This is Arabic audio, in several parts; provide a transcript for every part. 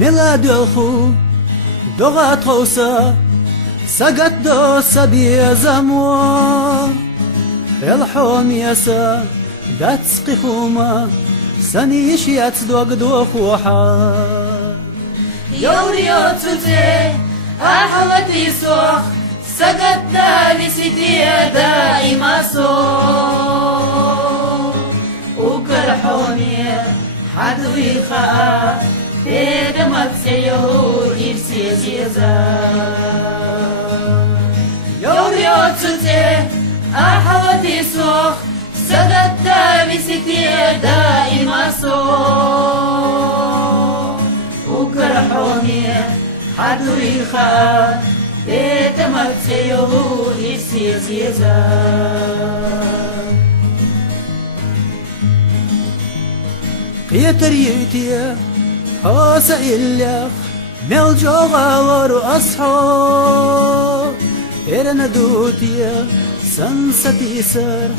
ميلاد الخو دوغات خوسا سقط دو سبي زمو الحوم يسا داتسقي خوما سنيش يتصدوق دو خوحا يوريو توتي أحوتي سوخ سقط دالي سيتي دائما سوخ وكر حومي حدوي خاء دمت سيهو إرسي زيزا يوريو توتي أحوتي سوخ سقط دالي سيتي دائما سوخ وكر حومي حدوي خاء دمت سيهو إرسي زيزا قيتريتي حوس إليخ ملجوغا ورو أصحو إرنا دوتي سنستي سر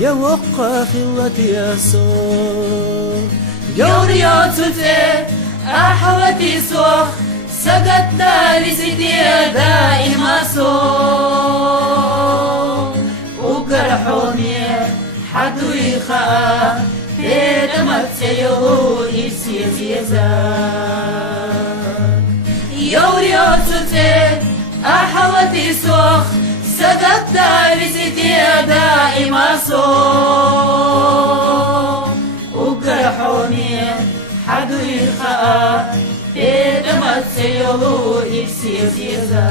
يوقع خلتي سور يوريو توتي أحوتي سوخ سقط دالي سيدي دائما سوخ وقرحوني حدوي خاء دمت سيهو إرسي زيزا يوريو توتي أحوتي سوخ سقط دالي سيدي دائما سوخ وقرحوني حدوي خاء دمت سيهو إرسي زيزا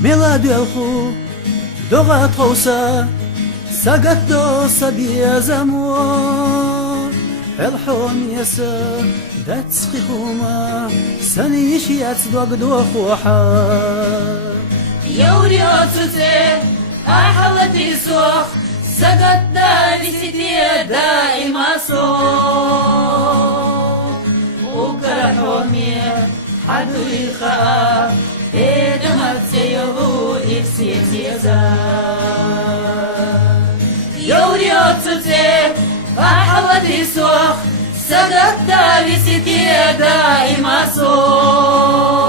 ميلاد الخو دوغات خوسا سقط دو سبي زمو الحوم يسا داتسقي خوما سنيش يتصدوق دو خوحا يوريو توتي أحوتي سوخ سقط دالي سيتي دائما سوخ وكرحومي حدوي خاء دمت سيهو إرسي زيزا يوريو توتي أحوتي سوخ سقط دالي سيتي دائما سوخ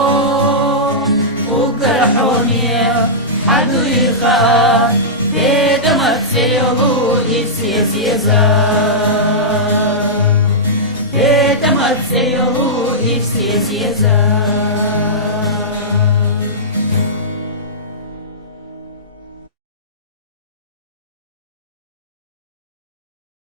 وكرحومي حدوي خاء دمت سيهو إرسي زيزا دمت سيهو إرسي زيزا